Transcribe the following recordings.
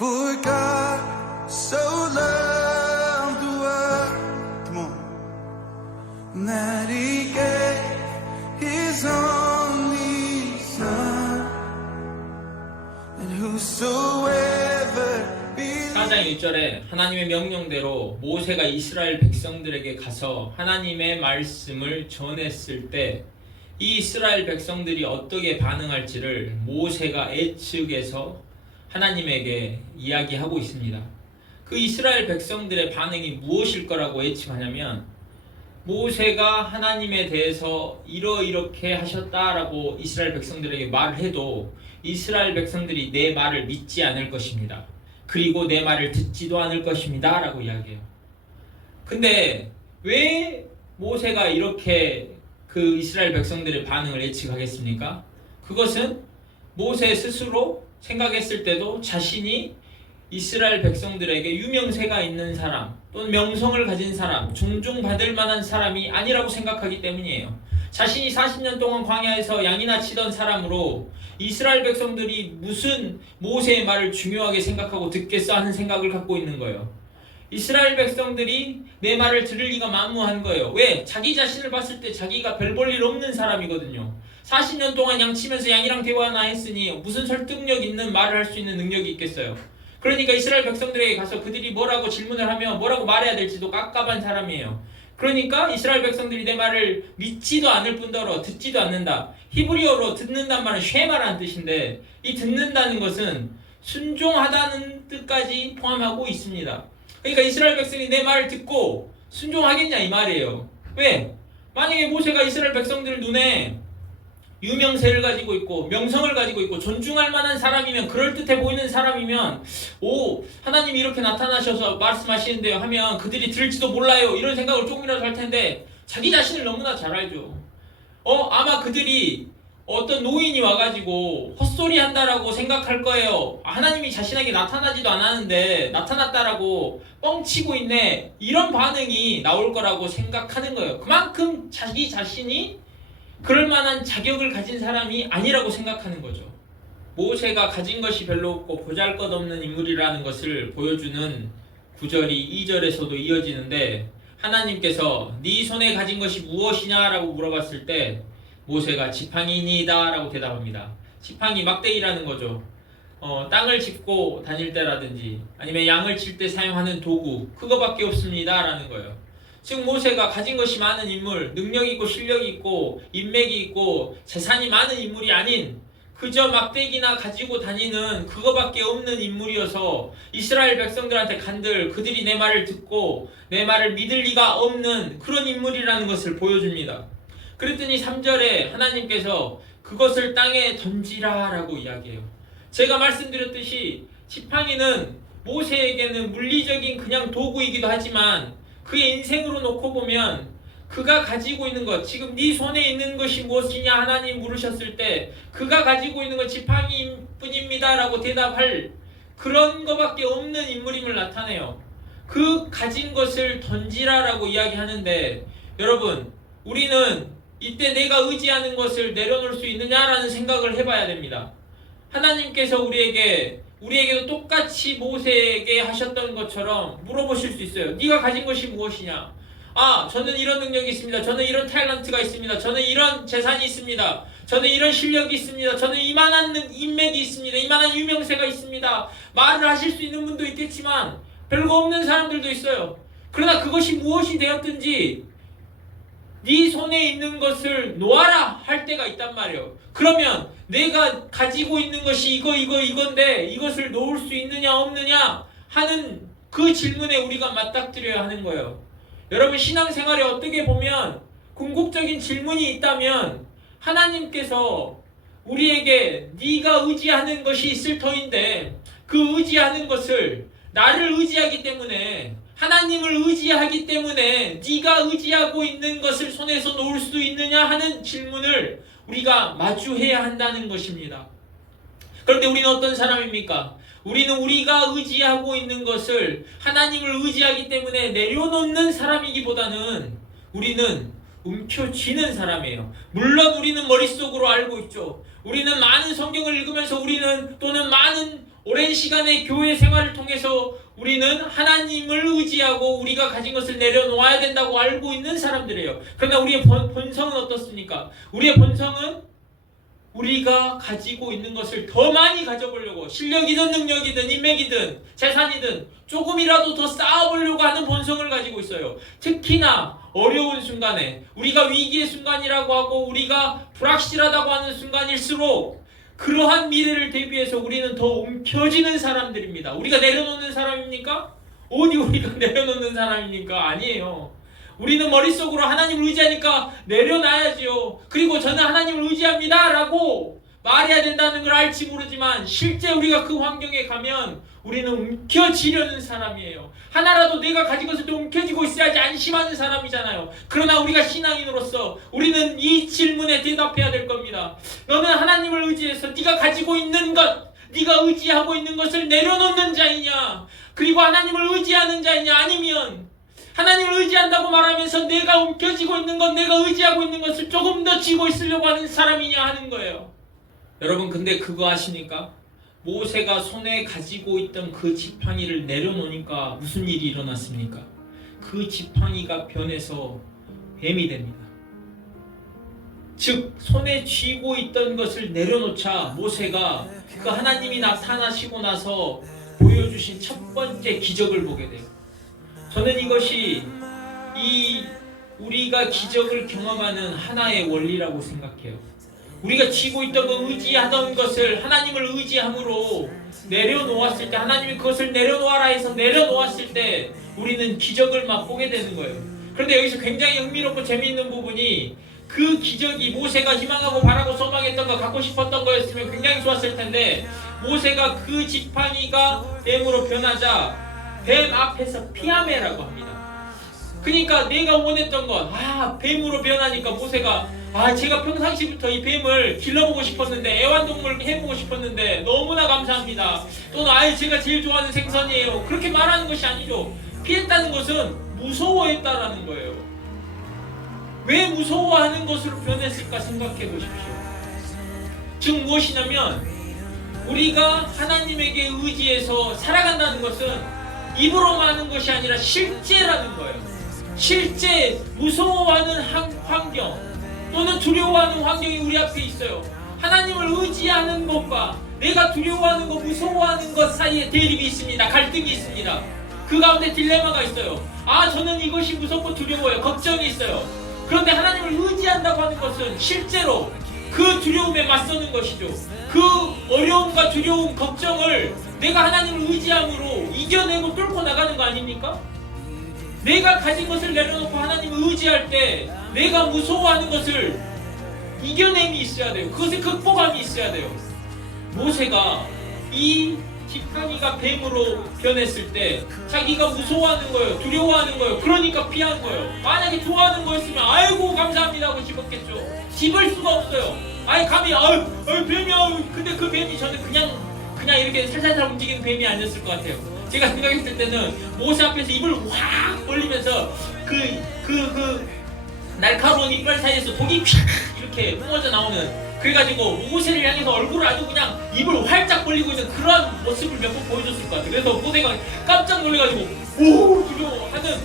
For God so loved the world, come on, that He gave His only Son, and whosoever 4장 1절에 하나님의 명령대로 모세가 이스라엘 백성들에게 가서 하나님의 말씀을 전했을 때 이 이스라엘 백성들이 어떻게 반응할지를 모세가 예측해서 하나님에게 이야기하고 있습니다. 그 이스라엘 백성들의 반응이 무엇일 거라고 예측하냐면, 모세가 하나님에 대해서 이렇게 하셨다라고 이스라엘 백성들에게 말을 해도 이스라엘 백성들이 내 말을 믿지 않을 것입니다. 그리고 내 말을 듣지도 않을 것입니다 라고 이야기해요. 근데 왜 모세가 이렇게 그 이스라엘 백성들의 반응을 예측하겠습니까? 그것은 모세 스스로 생각했을 때도 자신이 이스라엘 백성들에게 유명세가 있는 사람 또는 명성을 가진 사람, 존중받을 만한 사람이 아니라고 생각하기 때문이에요. 자신이 40년 동안 광야에서 양이나 치던 사람으로 이스라엘 백성들이 무슨 모세의 말을 중요하게 생각하고 듣겠어 하는 생각을 갖고 있는 거예요. 이스라엘 백성들이 내 말을 들을 리가 만무한 거예요. 왜? 자기 자신을 봤을 때 자기가 별 볼 일 없는 사람이거든요. 40년 동안 양 치면서 양이랑 대화나 했으니 무슨 설득력 있는 말을 할 수 있는 능력이 있겠어요. 그러니까 이스라엘 백성들에게 가서 그들이 뭐라고 질문을 하면 뭐라고 말해야 될지도 깝깝한 사람이에요. 그러니까 이스라엘 백성들이 내 말을 믿지도 않을 뿐더러 듣지도 않는다. 히브리어로 듣는다는 말은 쉐마라는 뜻인데, 이 듣는다는 것은 순종하다는 뜻까지 포함하고 있습니다. 그러니까 이스라엘 백성이 내 말을 듣고 순종하겠냐 이 말이에요. 왜? 만약에 모세가 이스라엘 백성들 눈에 유명세를 가지고 있고 명성을 가지고 있고 존중할 만한 사람이면, 그럴듯해 보이는 사람이면, 오, 하나님이 이렇게 나타나셔서 말씀하시는데요 하면 그들이 들을지도 몰라요 이런 생각을 조금이라도 할 텐데, 자기 자신을 너무나 잘 알죠. 아마 그들이 어떤 노인이 와가지고 헛소리 한다라고 생각할 거예요. 하나님이 자신에게 나타나지도 않았는데 나타났다라고 뻥치고 있네, 이런 반응이 나올 거라고 생각하는 거예요. 그만큼 자기 자신이 그럴 만한 자격을 가진 사람이 아니라고 생각하는 거죠. 모세가 가진 것이 별로 없고 보잘것없는 인물이라는 것을 보여주는 구절이 2절에서도 이어지는데, 하나님께서 네 손에 가진 것이 무엇이냐라고 물어봤을 때 모세가 지팡이니이다 라고 대답합니다. 지팡이, 막대기라는 거죠. 땅을 짚고 다닐 때라든지 아니면 양을 칠 때 사용하는 도구, 그거밖에 없습니다 라는 거예요. 즉 모세가 가진 것이 많은 인물, 능력이 있고 실력이 있고 인맥이 있고 재산이 많은 인물이 아닌 그저 막대기나 가지고 다니는 그거밖에 없는 인물이어서 이스라엘 백성들한테 간들 그들이 내 말을 듣고 내 말을 믿을 리가 없는 그런 인물이라는 것을 보여줍니다. 그랬더니 3절에 하나님께서 그것을 땅에 던지라 라고 이야기해요. 제가 말씀드렸듯이 지팡이는 모세에게는 물리적인 그냥 도구이기도 하지만 그의 인생으로 놓고 보면 그가 가지고 있는 것, 지금 네 손에 있는 것이 무엇이냐 하나님 물으셨을 때 그가 가지고 있는 건 지팡이뿐입니다 라고 대답할 그런 것밖에 없는 인물임을 나타내요. 그 가진 것을 던지라 라고 이야기하는데, 여러분, 우리는 이때 내가 의지하는 것을 내려놓을 수 있느냐라는 생각을 해봐야 됩니다. 하나님께서 우리에게도 똑같이 모세에게 하셨던 것처럼 물어보실 수 있어요. 네가 가진 것이 무엇이냐? 저는 이런 능력이 있습니다. 저는 이런 탤런트가 있습니다. 저는 이런 재산이 있습니다. 저는 이런 실력이 있습니다. 저는 이만한 인맥이 있습니다. 이만한 유명세가 있습니다. 말을 하실 수 있는 분도 있겠지만 별거 없는 사람들도 있어요. 그러나 그것이 무엇이 되었든지 네 손에 있는 것을 놓아라 할 때가 있단 말이에요. 그러면 내가 가지고 있는 것이 이건데 이것을 놓을 수 있느냐 없느냐 하는 그 질문에 우리가 맞닥뜨려야 하는 거예요. 여러분, 신앙생활에 어떻게 보면 궁극적인 질문이 있다면 하나님께서 우리에게 네가 의지하는 것이 있을 터인데 그 의지하는 것을 나를 의지하기 때문에, 하나님을 의지하기 때문에 네가 의지하고 있는 것을 손에서 놓을 수 있느냐 하는 질문을 우리가 마주해야 한다는 것입니다. 그런데 우리는 어떤 사람입니까? 우리는 우리가 의지하고 있는 것을 하나님을 의지하기 때문에 내려놓는 사람이기보다는 우리는 움켜쥐는 사람이에요. 물론 우리는 머릿속으로 알고 있죠. 우리는 많은 성경을 읽으면서 우리는 또는 많은 오랜 시간의 교회 생활을 통해서 우리는 하나님을 의지하고 우리가 가진 것을 내려놓아야 된다고 알고 있는 사람들이에요. 그러나 우리의 본성은 어떻습니까? 우리의 본성은 우리가 가지고 있는 것을 더 많이 가져보려고, 실력이든 능력이든 인맥이든 재산이든 조금이라도 더 쌓아보려고 하는 본성을 가지고 있어요. 특히나 어려운 순간에, 우리가 위기의 순간이라고 하고 우리가 불확실하다고 하는 순간일수록 그러한 미래를 대비해서 우리는 더 움켜쥐는 사람들입니다. 우리가 내려놓는 사람입니까? 어디 우리가 내려놓는 사람입니까? 아니에요. 우리는 머릿속으로 하나님을 의지하니까 내려놔야지요. 그리고 저는 하나님을 의지합니다 라고 말해야 된다는 걸 알지 모르지만 실제 우리가 그 환경에 가면 우리는 움켜쥐려는 사람이에요. 하나라도 내가 가진 것을 또 움켜쥐고 있어야지 안심하는 사람이잖아요. 그러나 우리가 신앙인으로서 우리는 이 질문에 대답해야 될 겁니다. 너는 하나님을 의지해서 네가 가지고 있는 것, 네가 의지하고 있는 것을 내려놓는 자이냐, 그리고 하나님을 의지하는 자이냐, 아니면 하나님을 의지한다고 말하면서 내가 움켜쥐고 있는 것, 내가 의지하고 있는 것을 조금 더 쥐고 있으려고 하는 사람이냐 하는 거예요. 여러분, 근데 그거 아십니까? 모세가 손에 가지고 있던 그 지팡이를 내려놓으니까 무슨 일이 일어났습니까? 그 지팡이가 변해서 뱀이 됩니다. 즉 손에 쥐고 있던 것을 내려놓자 모세가 그 하나님이 나타나시고 나서 보여주신 첫 번째 기적을 보게 돼요. 저는 이것이 우리가 기적을 경험하는 하나의 원리라고 생각해요. 우리가 쥐고 있던 거, 의지하던 것을 하나님을 의지함으로 내려놓았을 때, 하나님이 그것을 내려놓아라 해서 내려놓았을 때 우리는 기적을 맛보게 되는 거예요. 그런데 여기서 굉장히 흥미롭고 재미있는 부분이, 그 기적이 모세가 희망하고 바라고 소망했던 거, 갖고 싶었던 거였으면 굉장히 좋았을 텐데, 모세가 그 지팡이가 뱀으로 변하자 뱀 앞에서 피하메라고 합니다. 그러니까 내가 원했던 건, 뱀으로 변하니까 모세가 제가 평상시부터 이 뱀을 길러보고 싶었는데, 애완동물 해보고 싶었는데 너무나 감사합니다. 또는 제가 제일 좋아하는 생선이에요. 그렇게 말하는 것이 아니죠. 피했다는 것은 무서워했다라는 거예요. 왜 무서워하는 것으로 변했을까 생각해 보십시오. 즉 무엇이냐면, 우리가 하나님에게 의지해서 살아간다는 것은 입으로만 하는 것이 아니라 실제라는 거예요. 실제 무서워하는 환경 또는 두려워하는 환경이 우리 앞에 있어요. 하나님을 의지하는 것과 내가 두려워하는 것, 무서워하는 것 사이에 대립이 있습니다. 갈등이 있습니다. 그 가운데 딜레마가 있어요. 저는 이것이 무섭고 두려워요. 걱정이 있어요. 그런데 하나님을 의지한다고 하는 것은 실제로 그 두려움에 맞서는 것이죠. 그 어려움과 두려움, 걱정을 내가 하나님을 의지함으로 이겨내고 뚫고 나가는 거 아닙니까? 내가 가진 것을 내려놓고 하나님을 의지할 때 내가 무서워하는 것을 이겨냄이 있어야 돼요. 그것의 극복함이 있어야 돼요. 모세가 이 지팡이가 뱀으로 변했을 때 자기가 무서워하는 거예요. 두려워하는 거예요. 그러니까 피한 거예요. 만약에 좋아하는 거였으면 아이고 감사합니다 하고 집었겠죠. 집을 수가 없어요. 감히 뱀이야. 근데 그 뱀이 저는 그냥 이렇게 살살살 움직이는 뱀이 아니었을 것 같아요. 제가 생각했을 때는 모세 앞에서 입을 확 벌리면서 그 날카로운 이빨 사이에서 독이 휙 이렇게 뿜어져 나오는, 그래가지고 모세를 향해서 얼굴을 아주 그냥 입을 활짝 벌리고 있는 그런 모습을 몇 번 보여줬을 것 같아요. 그래서 모세가 깜짝 놀래가지고 오 두려워하는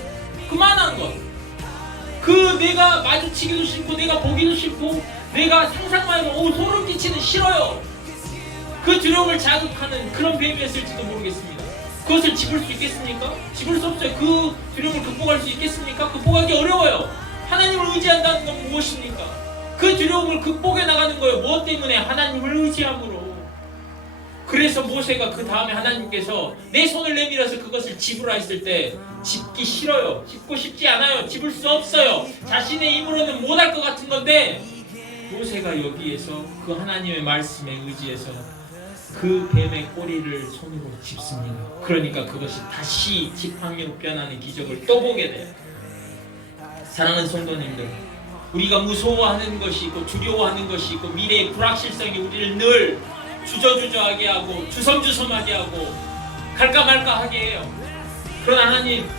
그만한 것, 내가 마주치기도 싫고 내가 보기도 싫고 내가 상상만 해도 소름 끼치는 싫어요. 그 두려움을 자극하는 그런 뱀이었을지도 모르겠습니다. 그것을 짚을 수 있겠습니까? 짚을 수 없어요. 그 두려움을 극복할 수 있겠습니까? 극복하기 어려워요. 하나님을 의지한다는 건 무엇입니까? 그 두려움을 극복해 나가는 거예요. 무엇 때문에? 하나님을 의지함으로. 그래서 모세가 그 다음에 하나님께서 내 손을 내밀어서 그것을 집으라 했을 때 집기 싫어요. 집고 싶지 않아요. 집을 수 없어요. 자신의 힘으로는 못할 것 같은 건데, 모세가 여기에서 그 하나님의 말씀에 의지해서 그 뱀의 꼬리를 손으로 짚습니다. 그러니까 그것이 다시 지팡이로 변하는 기적을 또 보게 돼요. 사랑하는 성도님들, 우리가 무서워하는 것이 있고 두려워하는 것이 있고 미래의 불확실성이 우리를 늘 주저주저하게 하고 주섬주섬하게 하고 갈까 말까 하게 해요. 그러나 하나님,